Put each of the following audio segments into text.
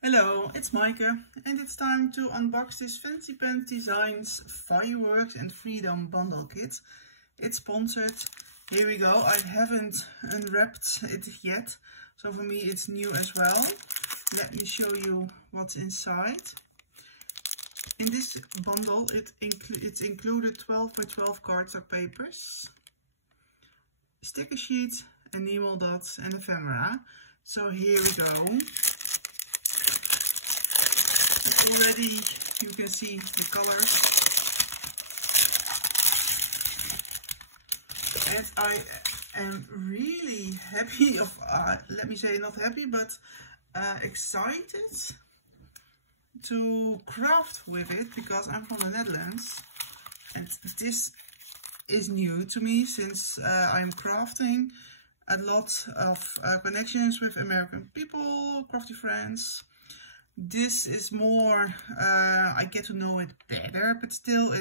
Hello, it's Maaike and it's time to unbox this Fancypantsdesigns Fireworks and Freedom Bundle Kit. It's sponsored. Here we go. I haven't unwrapped it yet, so for me it's new as well. Let me show you what's inside. In this bundle it's included 12 by 12 cardstock papers, sticker sheets, enamel dots and ephemera. So here we go. Already you can see the colors, and I am really happy of, let me say not happy, but excited to craft with it, because I'm from the Netherlands and this is new to me, since I'm crafting a lot of connections with American people, crafty friends. This is more, I get to know it better, but still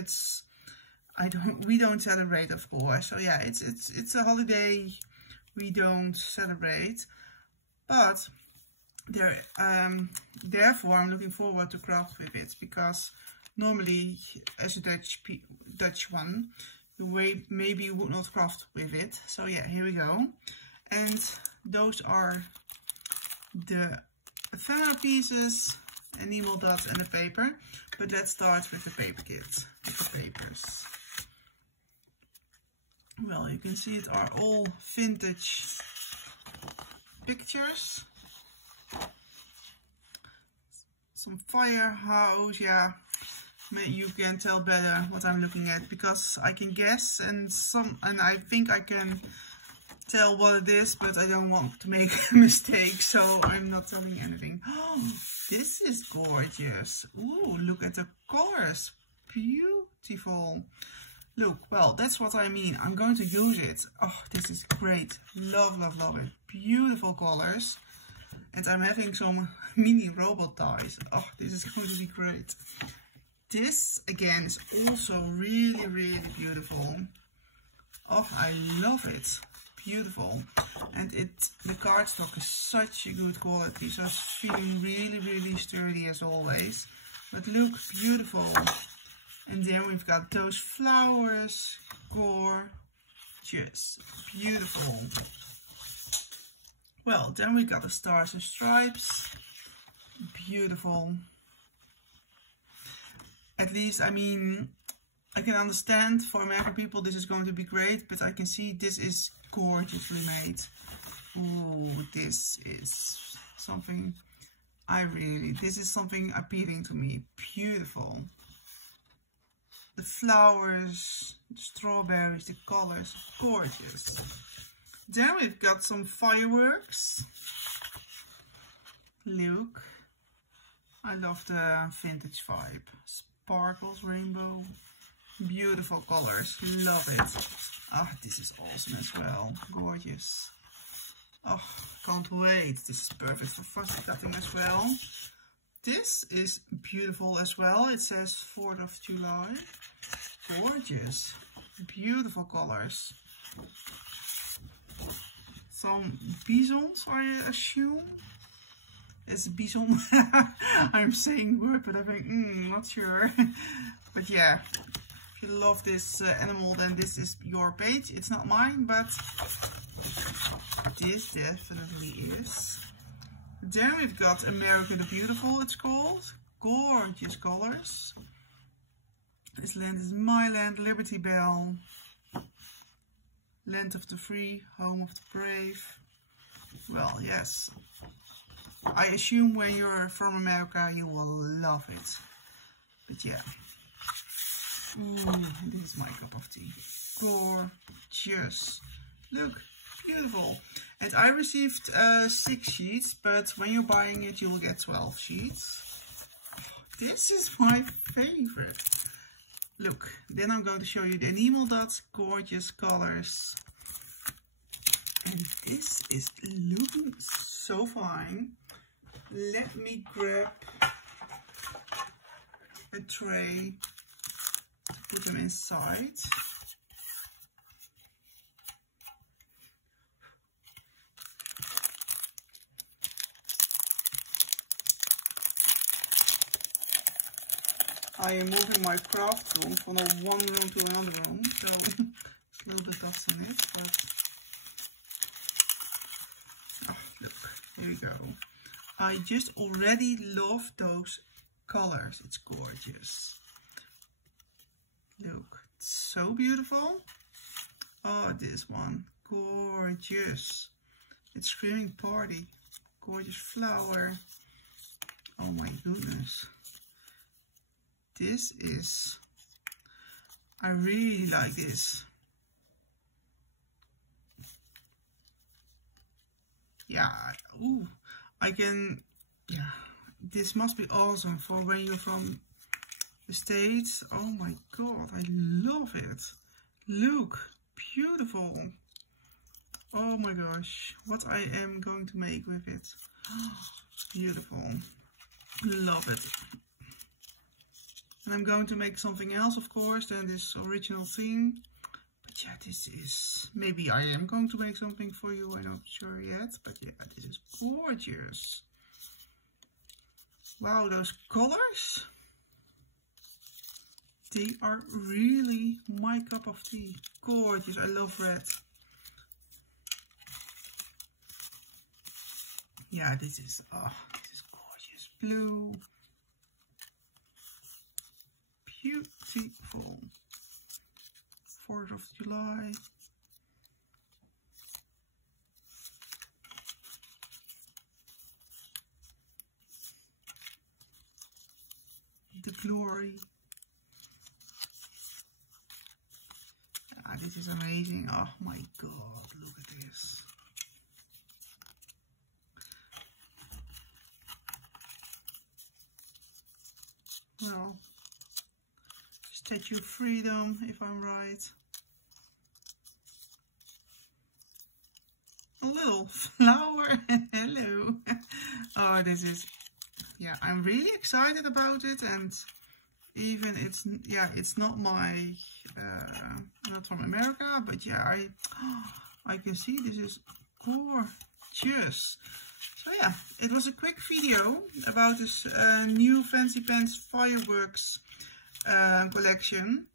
we don't celebrate, of course. So yeah, it's a holiday we don't celebrate, but therefore I'm looking forward to craft with it, because normally as a Dutch one, maybe you would not craft with it. So yeah, here we go. And those are the ephemera pieces, enamel dots and the paper. But let's start with the paper kit, with the papers. Well, you can see it are all vintage pictures. Some firehouse, yeah. You can tell better what I'm looking at, because I can guess and I think I can tell what it is, but I don't want to make a mistake, so I'm not telling you anything. Oh, this is gorgeous. Ooh, look at the colors. Beautiful. Look, well, that's what I mean. I'm going to use it. Oh, this is great. Love, love, love it. Beautiful colors. And I'm having some mini robot ties. Oh, this is going to be great. This, again, is also really, really beautiful. Oh, I love it. Beautiful. And the cardstock is such a good quality, so it's feeling really, really sturdy as always. But look, beautiful. And then we've got those flowers. Gorgeous. Beautiful. Well, then we got the stars and stripes. Beautiful. At least, I mean, I can understand for American people this is going to be great, but I can see this is gorgeously made. Ooh, this is something this is something appealing to me. Beautiful. The flowers, the strawberries, the colors, gorgeous. Then we've got some fireworks. Look, I love the vintage vibe. Sparkles, rainbow. Beautiful colors, love it. Ah, this is awesome as well, gorgeous. Oh, can't wait. This is perfect for fussy cutting as well. This is beautiful as well. It says 4th of July. Gorgeous, beautiful colors. Some bisons, I assume. It's bison. I'm saying word, but I think, not sure. But yeah. If you love this animal, then this is your page. It's not mine, but this definitely is. Then we've got America the Beautiful, it's called. Gorgeous colors. This land is my land, Liberty Bell. Land of the free, home of the brave. Well, yes. I assume when you're from America, you will love it. But yeah. Ooh, this is my cup of tea. Gorgeous. Look, beautiful. And I received 6 sheets, but when you're buying it, you will get 12 sheets. This is my favorite. Look, then I'm going to show you the enamel dots. Gorgeous colors. And this is looking so fine. Let me grab a tray. Put them inside. I am moving my craft room from one room to another room, so it's a little bit dust on it, but oh, look, here we go. I just already love those colors. It's gorgeous. Look, it's so beautiful. Oh, this one, gorgeous. It's screaming party. Gorgeous flower. Oh my goodness. This is, I really like this. Yeah, ooh, I can, yeah, this must be awesome for when you're from the States. Oh my God, I love it. Look, beautiful. Oh my gosh, what I am going to make with it. Beautiful, love it. And I'm going to make something else, of course, than this original theme. But yeah, this is, maybe I am going to make something for you, I'm not sure yet. But yeah, this is gorgeous. Wow, those colors, they are really my cup of tea. Gorgeous, I love red. Yeah, this is gorgeous. Blue. Beautiful. 4th of July. The glory. Ah, this is amazing. Oh my God, look at this. Well, Statue of Freedom, if I'm right. A little flower. Hello. Oh, this is, yeah, I'm really excited about it. And even it's not my, not from America, but yeah, I can see this is gorgeous. So yeah, it was a quick video about this new Fancy Pants fireworks collection.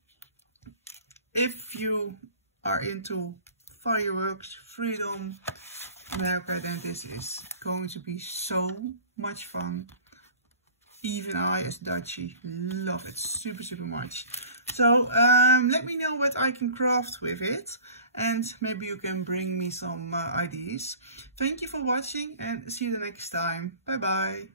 If you are into fireworks, freedom, America, then this is going to be so much fun. Even I, as Dutchie, love it super much. So let me know what I can craft with it, and maybe you can bring me some ideas. Thank you for watching, and see you the next time. Bye bye.